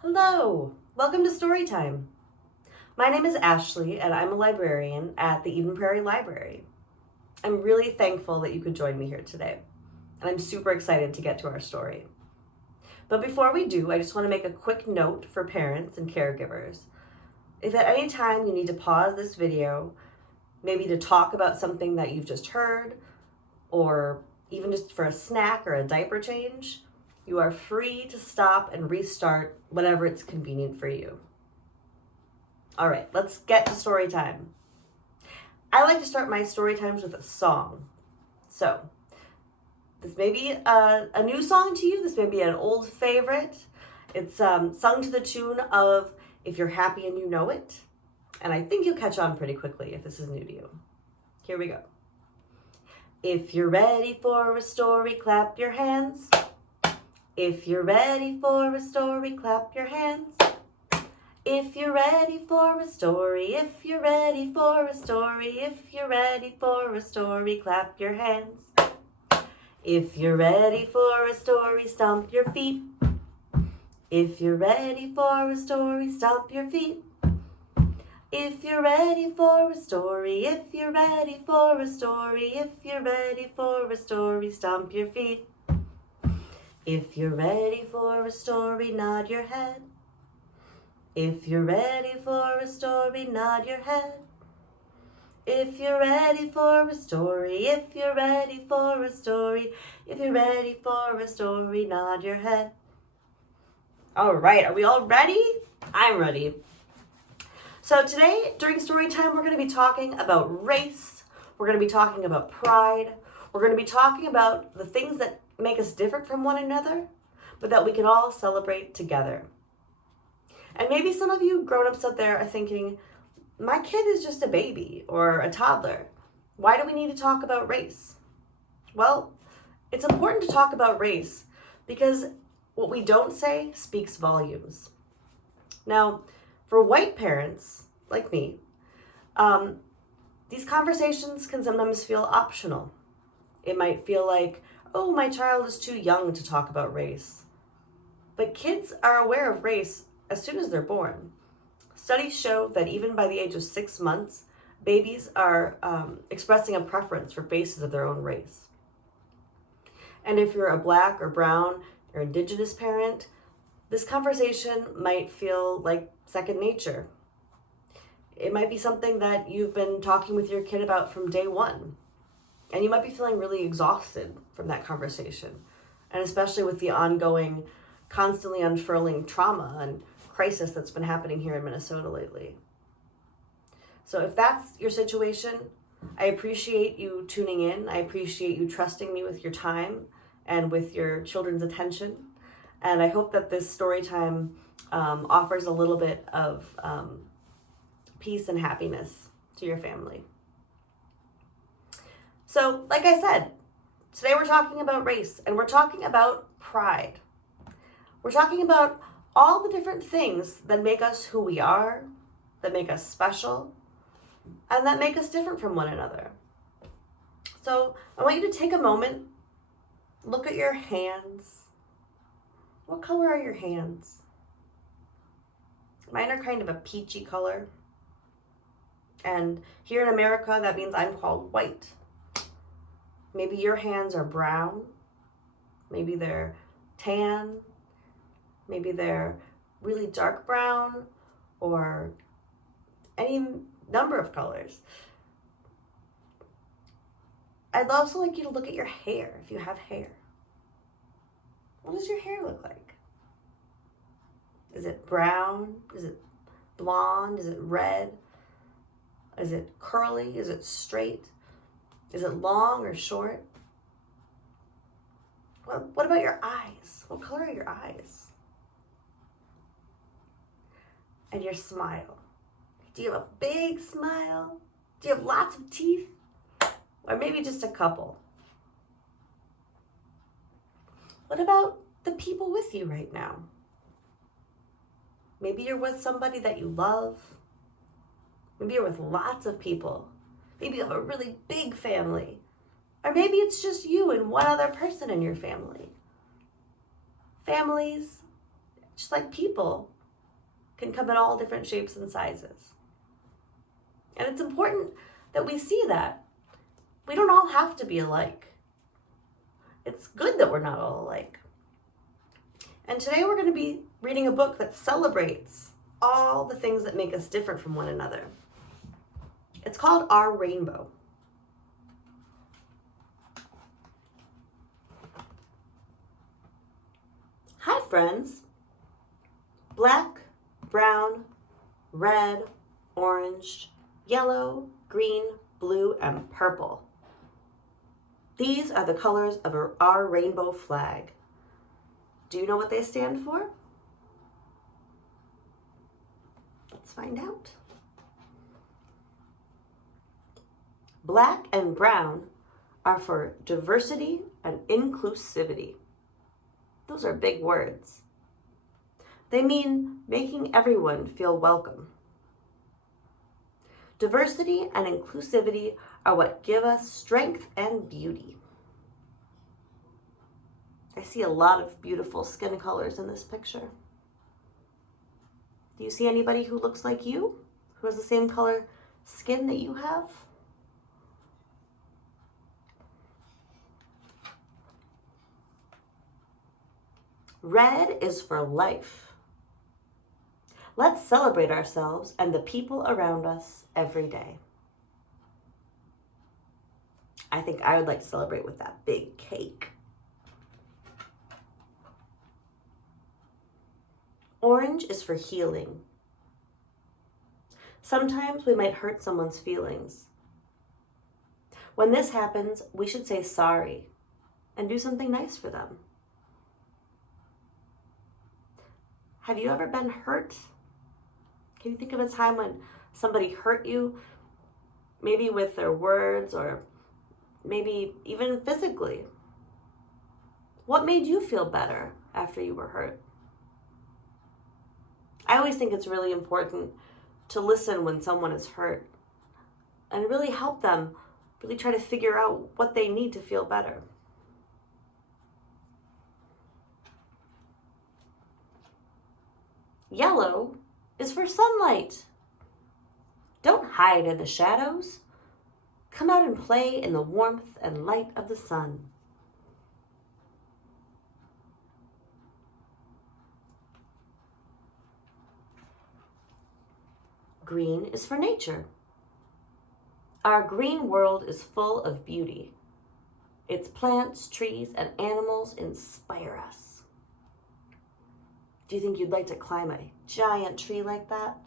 Hello, welcome to Storytime. My name is Ashleigh and I'm a librarian at the Eden Prairie Library. I'm really thankful that you could join me here today, and I'm super excited to get to our story. But before we do, I just want to make a quick note for parents and caregivers. If at any time you need to pause this video, maybe to talk about something that you've just heard, or even just for a snack or a diaper change, you are free to stop and restart whenever it's convenient for you. All right, let's get to story time. I like to start my story times with a song. So, this may be a new song to you. This may be an old favorite. It's sung to the tune of If You're Happy and You Know It. And I think you'll catch on pretty quickly if this is new to you. Here we go. If you're ready for a story, clap your hands. If you're ready for a story, clap your hands. If you're ready for a story, if you're ready for a story, if you're ready for a story, clap your hands. If you're ready for a story, stomp your feet. If you're ready for a story, stomp your feet. If you're ready for a story, if you're ready for a story, if you're ready for a story, stomp your feet. If you're ready for a story, nod your head. If you're ready for a story, nod your head. If you're ready for a story, if you're ready for a story, if you're ready for a story, nod your head. All right, are we all ready? I'm ready. So today, during story time, we're going to be talking about race. We're going to be talking about pride. We're going to be talking about the things that make us different from one another, but that we can all celebrate together. And maybe some of you grown-ups out there are thinking, my kid is just a baby or a toddler. Why do we need to talk about race? Well, it's important to talk about race because what we don't say speaks volumes. Now, for white parents like me, these conversations can sometimes feel optional. It might feel like, oh, my child is too young to talk about race. But kids are aware of race as soon as they're born. Studies show that even by the age of 6 months, babies are expressing a preference for faces of their own race. And if you're a Black or brown or indigenous parent, this conversation might feel like second nature. It might be something that you've been talking with your kid about from day one. And you might be feeling really exhausted from that conversation. And especially with the ongoing, constantly unfurling trauma and crisis that's been happening here in Minnesota lately. So if that's your situation, I appreciate you tuning in. I appreciate you trusting me with your time and with your children's attention. And I hope that this story time offers a little bit of peace and happiness to your family. So, like I said, today we're talking about race and we're talking about pride. We're talking about all the different things that make us who we are, that make us special, and that make us different from one another. So, I want you to take a moment, look at your hands. What color are your hands? Mine are kind of a peachy color. And here in America, that means I'm called white. Maybe your hands are brown. Maybe they're tan. Maybe they're really dark brown or any number of colors. I'd also like you to look at your hair if you have hair. What does your hair look like? Is it brown? Is it blonde? Is it red? Is it curly? Is it straight? Is it long or short? Well, what about your eyes? What color are your eyes? And your smile. Do you have a big smile? Do you have lots of teeth? Or maybe just a couple? What about the people with you right now? Maybe you're with somebody that you love. Maybe you're with lots of people. Maybe you have a really big family. Or maybe it's just you and one other person in your family. Families Just like people can come in all different shapes and sizes. And it's important that we see that. We don't all have to be alike. It's good that we're not all alike. And today we're going to be reading a book that celebrates all the things that make us different from one another. It's called Our Rainbow. Hi, friends. Black, brown, red, orange, yellow, green, blue, and purple. These are the colors of our rainbow flag. Do you know what they stand for? Let's find out. Black and brown are for diversity and inclusivity. Those are big words. They mean making everyone feel welcome. Diversity and inclusivity are what give us strength and beauty. I see a lot of beautiful skin colors in this picture. Do you see anybody who looks like you? Who has the same color skin that you have? Red is for life. Let's celebrate ourselves and the people around us every day. I think I would like to celebrate with that big cake. Orange is for healing. Sometimes we might hurt someone's feelings. When this happens, we should say sorry and do something nice for them. Have you ever been hurt? Can you think of a time when somebody hurt you? Maybe with their words or maybe even physically. What made you feel better after you were hurt? I always think it's really important to listen when someone is hurt and really help them really try to figure out what they need to feel better. Yellow is for sunlight. Don't hide in the shadows. Come out and play in the warmth and light of the sun. Green is for nature. Our green world is full of beauty. Its plants, trees, and animals inspire us. Do you think you'd like to climb a giant tree like that?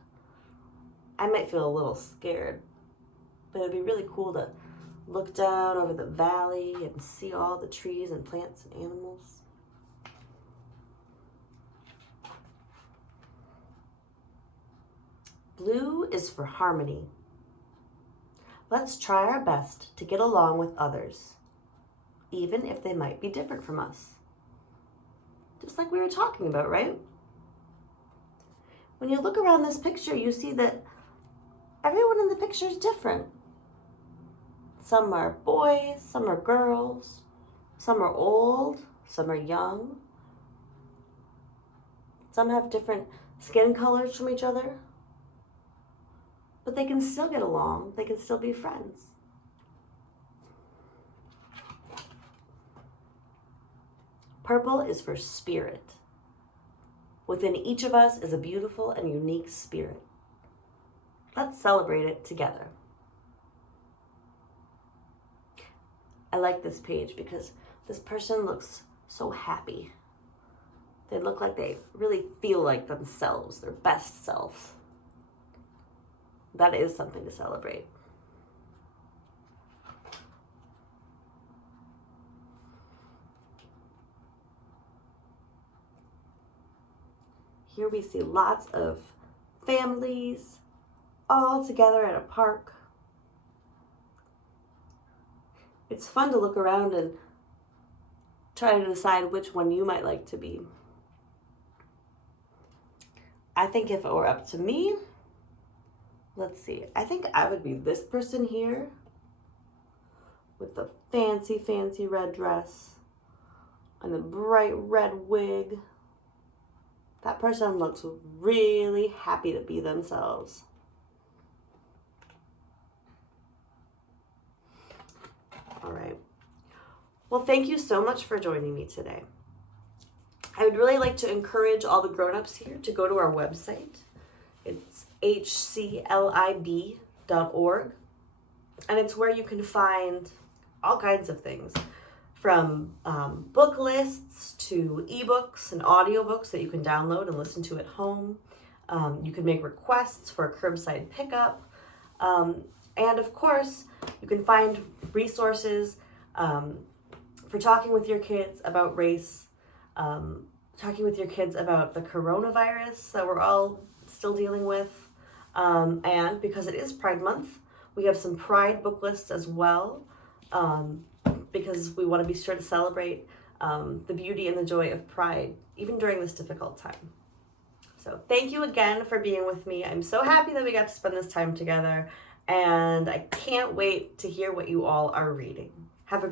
I might feel a little scared, but it'd be really cool to look down over the valley and see all the trees and plants and animals. Blue is for harmony. Let's try our best to get along with others, even if they might be different from us. Just like we were talking about, right? When you look around this picture, you see that everyone in the picture is different. Some are boys, some are girls, some are old, some are young. Some have different skin colors from each other. But they can still get along. They can still be friends. Purple is for spirit. Within each of us is a beautiful and unique spirit. Let's celebrate it together. I like this page because this person looks so happy. They look like they really feel like themselves, their best self. That is something to celebrate. Here we see lots of families all together at a park. It's fun to look around and try to decide which one you might like to be. I think if it were up to me, let's see, I think I would be this person here with the fancy, fancy red dress and the bright red wig. That person looks really happy to be themselves. All right. Well, thank you so much for joining me today. I would really like to encourage all the grown-ups here to go to our website. It's hclib.org, and it's where you can find all kinds of things, from book lists to ebooks and audiobooks that you can download and listen to at home. You can make requests for a curbside pickup. And of course, you can find resources for talking with your kids about race, talking with your kids about the coronavirus that we're all still dealing with. And because it is Pride Month, we have some Pride book lists as well, because we want to be sure to celebrate the beauty and the joy of Pride, even during this difficult time. So thank you again for being with me. I'm so happy that we got to spend this time together, and I can't wait to hear what you all are reading.